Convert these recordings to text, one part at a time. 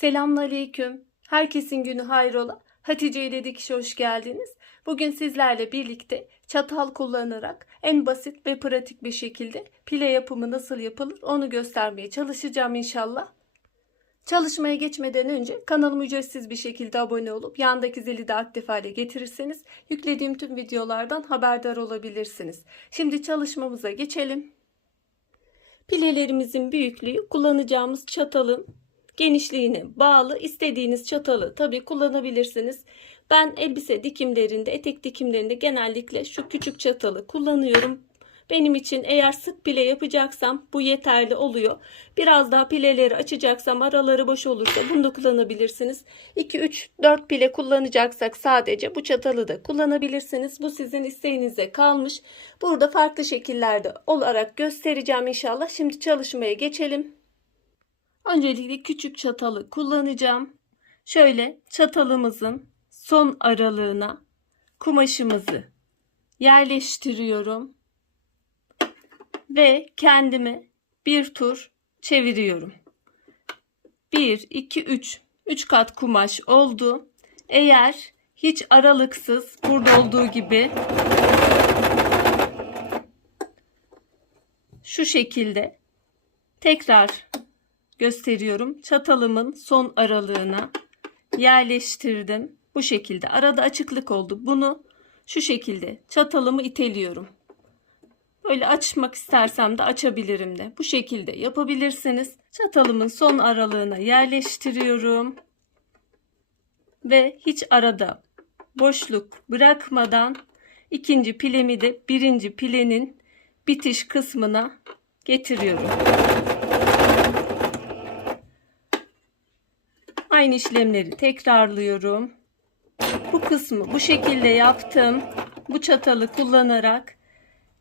Selamünaleyküm. Herkesin günü hayrola. Hatice ile Dikiş'e hoş geldiniz. Bugün sizlerle birlikte çatal kullanarak en basit ve pratik bir şekilde pile yapımı nasıl yapılır onu göstermeye çalışacağım inşallah. Çalışmaya geçmeden önce kanalıma ücretsiz bir şekilde abone olup yandaki zili de aktif hale getirirseniz yüklediğim tüm videolardan haberdar olabilirsiniz. Şimdi çalışmamıza geçelim. Pilelerimizin büyüklüğü kullanacağımız çatalın genişliğine bağlı istediğiniz çatalı tabi kullanabilirsiniz. Ben elbise dikimlerinde, etek dikimlerinde genellikle şu küçük çatalı kullanıyorum. Benim için eğer sık pile yapacaksam bu yeterli oluyor. Biraz daha pileleri açacaksam araları boş olursa bunu da kullanabilirsiniz. 2 3 4 pile kullanacaksak sadece bu çatalı da kullanabilirsiniz. Bu sizin isteğinize kalmış. Burada farklı şekillerde olarak göstereceğim inşallah. Şimdi çalışmaya geçelim. Öncelikle küçük çatalı kullanacağım. Şöyle çatalımızın son aralığına kumaşımızı yerleştiriyorum ve kendime bir tur çeviriyorum. 1 2 3 3 kat kumaş oldu. Eğer hiç aralıksız burada olduğu gibi şu şekilde tekrar gösteriyorum. Çatalımın son aralığına yerleştirdim. Bu şekilde arada açıklık oldu. Bunu şu şekilde çatalımı iteliyorum. Böyle açmak istersem de açabilirim de. Bu şekilde yapabilirsiniz. Çatalımın son aralığına yerleştiriyorum. Ve hiç arada boşluk bırakmadan ikinci pilemi de birinci pilenin bitiş kısmına getiriyorum. Aynı işlemleri tekrarlıyorum. Bu kısmı bu şekilde yaptım. Bu çatalı kullanarak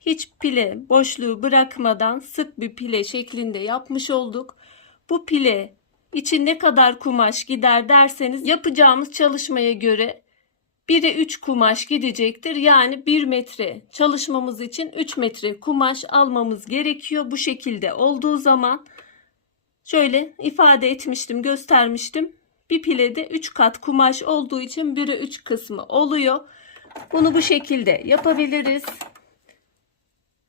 hiç pile boşluğu bırakmadan sık bir pile şeklinde yapmış olduk. Bu pile için ne kadar kumaş gider derseniz yapacağımız çalışmaya göre 1'e 3 kumaş gidecektir. Yani 1 metre çalışmamız için 3 metre kumaş almamız gerekiyor. Bu şekilde olduğu zaman şöyle ifade etmiştim, göstermiştim. Bir pilede 3 kat kumaş olduğu için 1'e 3 kısmı oluyor. Bunu bu şekilde yapabiliriz.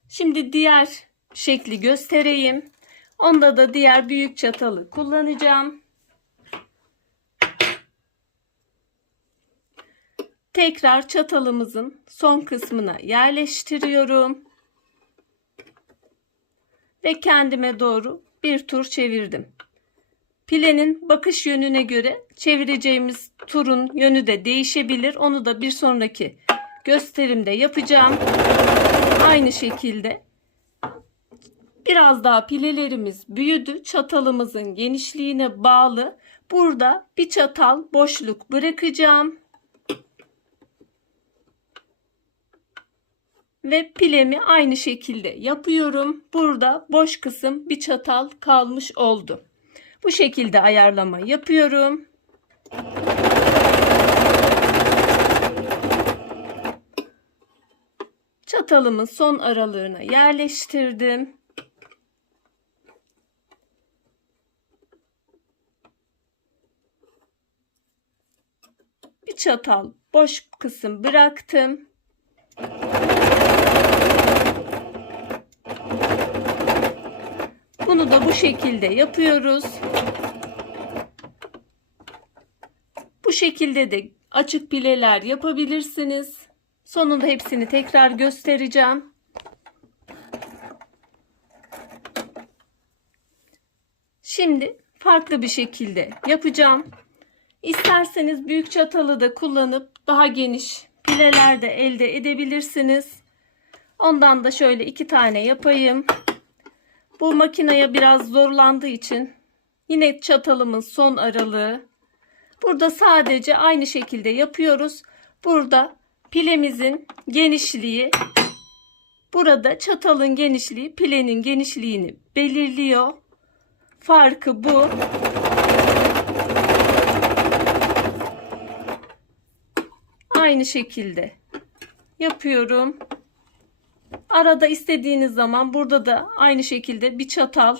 Şimdi diğer şekli göstereyim. Onda da diğer büyük çatalı kullanacağım. Tekrar çatalımızın son kısmına yerleştiriyorum. Ve kendime doğru bir tur çevirdim. Pilenin bakış yönüne göre çevireceğimiz turun yönü de değişebilir. Onu da bir sonraki gösterimde yapacağım. Aynı şekilde biraz daha pilelerimiz büyüdü. Çatalımızın genişliğine bağlı. Burada bir çatal boşluk bırakacağım. Ve pilemi aynı şekilde yapıyorum. Burada boş kısım bir çatal kalmış oldu. Bu şekilde ayarlama yapıyorum. Çatalımın son aralığına yerleştirdim. Bir çatal boş kısım bıraktım. Bunu da bu şekilde yapıyoruz. Bu şekilde de açık pileler yapabilirsiniz. Sonunda hepsini tekrar göstereceğim. Şimdi farklı bir şekilde yapacağım. İsterseniz büyük çatalı da kullanıp daha geniş pileler de elde edebilirsiniz. Ondan da şöyle iki tane yapayım. Bu makineye biraz zorlandığı için yine çatalımın son aralığı. Burada sadece aynı şekilde yapıyoruz. Burada pilemizin genişliği burada çatalın genişliği pilenin genişliğini belirliyor. Farkı bu. Aynı şekilde yapıyorum. Arada istediğiniz zaman burada da aynı şekilde bir çatal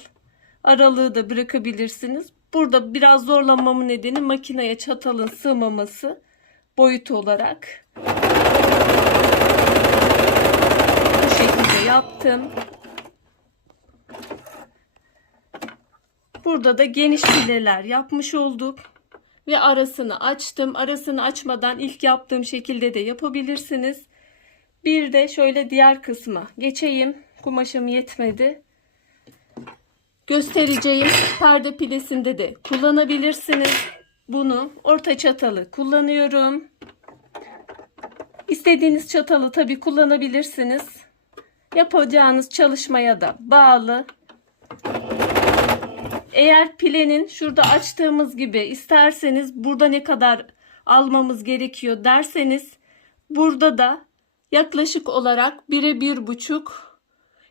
aralığı da bırakabilirsiniz. Burada biraz zorlanmamın nedeni makineye çatalın sığmaması boyut olarak. Bu şekilde yaptım. Burada da geniş fileler yapmış olduk. Ve arasını açtım. Arasını açmadan ilk yaptığım şekilde de yapabilirsiniz. Bir de şöyle diğer kısmı geçeyim. Kumaşım yetmedi. Göstereceğim perde pilesinde de kullanabilirsiniz. Bunu orta çatalı kullanıyorum. İstediğiniz çatalı tabi kullanabilirsiniz. Yapacağınız çalışmaya da bağlı. Eğer pilenin şurada açtığımız gibi isterseniz burada ne kadar almamız gerekiyor derseniz burada da yaklaşık olarak 1'e bir buçuk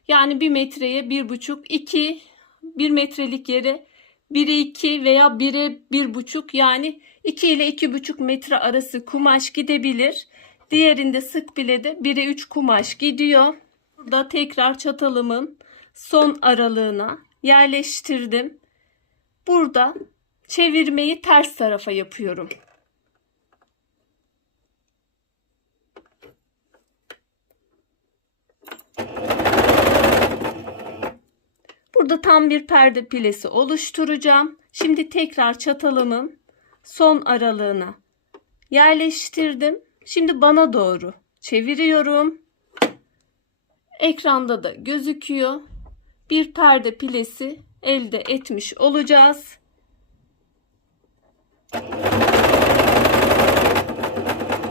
yani 1 metreye bir buçuk 2 1 metrelik yere 1'e 2 veya 1'e bir buçuk yani 2 ile 2,5 metre arası kumaş gidebilir. Diğerinde sık bile de 1'e 3 kumaş gidiyor. Burada tekrar çatalımın son aralığına yerleştirdim. Burada çevirmeyi ters tarafa yapıyorum. Burada tam bir perde pilesi oluşturacağım. Şimdi tekrar çatalımın son aralığına yerleştirdim. Şimdi bana doğru çeviriyorum. Ekranda da gözüküyor. Bir perde pilesi elde etmiş olacağız.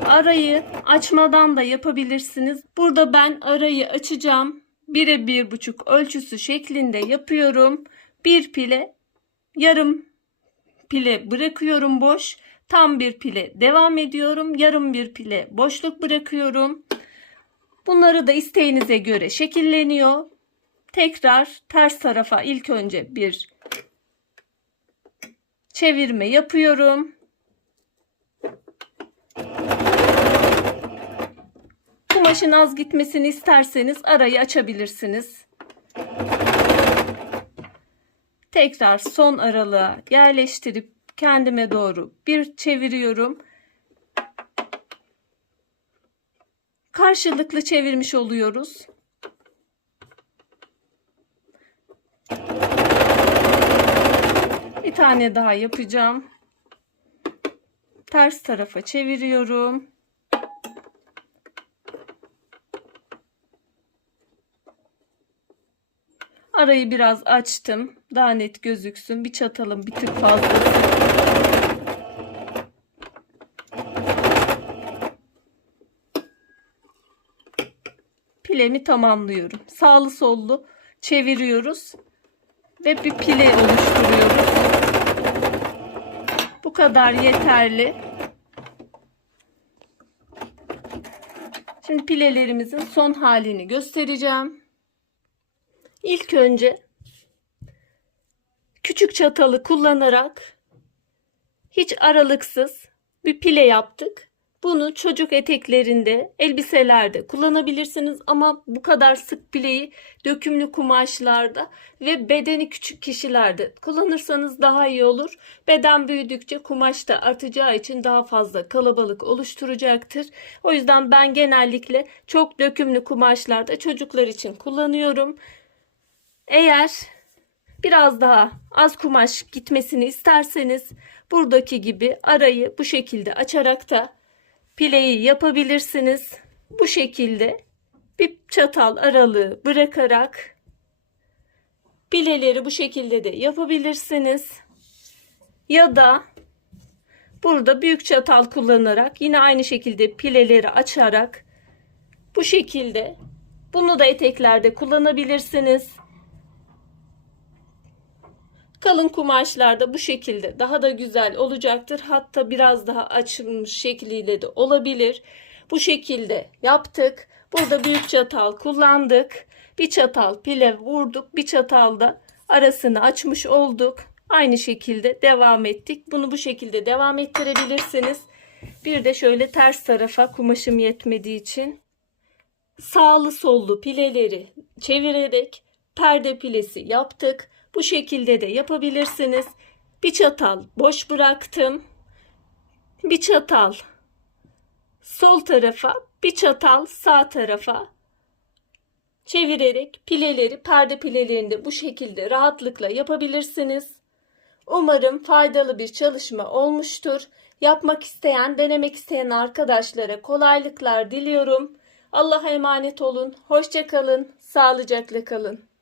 Arayı açmadan da yapabilirsiniz. Burada ben arayı açacağım. 1'e bir buçuk ölçüsü şeklinde yapıyorum. Bir pile yarım pile bırakıyorum boş. Tam bir pile devam ediyorum. Yarım bir pile boşluk bırakıyorum. Bunları da isteğinize göre şekilleniyor. Tekrar ters tarafa ilk önce bir çevirme yapıyorum. Kumaşın az gitmesini isterseniz arayı açabilirsiniz. Tekrar son aralığa yerleştirip kendime doğru bir çeviriyorum. Karşılıklı çevirmiş oluyoruz. Bir tane daha yapacağım. Ters tarafa çeviriyorum. Arayı biraz açtım. Daha net gözüksün. Bir çatalım bir tık fazlası. Pilemi tamamlıyorum. Sağlı sollu çeviriyoruz ve bir pile oluşturuyoruz. Bu kadar yeterli. Şimdi pilelerimizin son halini göstereceğim. İlk önce küçük çatalı kullanarak hiç aralıksız bir pile yaptık. Bunu çocuk eteklerinde, elbiselerde kullanabilirsiniz ama bu kadar sık pileyi dökümlü kumaşlarda ve bedeni küçük kişilerde kullanırsanız daha iyi olur. Beden büyüdükçe kumaş da artacağı için daha fazla kalabalık oluşturacaktır. O yüzden ben genellikle çok dökümlü kumaşlarda çocuklar için kullanıyorum. Eğer biraz daha az kumaş gitmesini isterseniz buradaki gibi arayı bu şekilde açarak da pileyi yapabilirsiniz. Bu şekilde bir çatal aralığı bırakarak pileleri bu şekilde de yapabilirsiniz. Ya da burada büyük çatal kullanarak yine aynı şekilde pileleri açarak bu şekilde bunu da eteklerde kullanabilirsiniz. Kalın kumaşlarda bu şekilde daha da güzel olacaktır. Hatta biraz daha açılmış şekliyle de olabilir. Bu şekilde yaptık. Burada büyük çatal kullandık. Bir çatal pile vurduk. Bir çatal da arasını açmış olduk. Aynı şekilde devam ettik. Bunu bu şekilde devam ettirebilirsiniz. Bir de şöyle ters tarafa kumaşım yetmediği için sağlı sollu pileleri çevirerek perde pilesi yaptık. Bu şekilde de yapabilirsiniz. Bir çatal boş bıraktım. Bir çatal sol tarafa, bir çatal sağ tarafa çevirerek pileleri, perde pilelerini de bu şekilde rahatlıkla yapabilirsiniz. Umarım faydalı bir çalışma olmuştur. Yapmak isteyen, denemek isteyen arkadaşlara kolaylıklar diliyorum. Allah'a emanet olun. Hoşça kalın. Sağlıcakla kalın.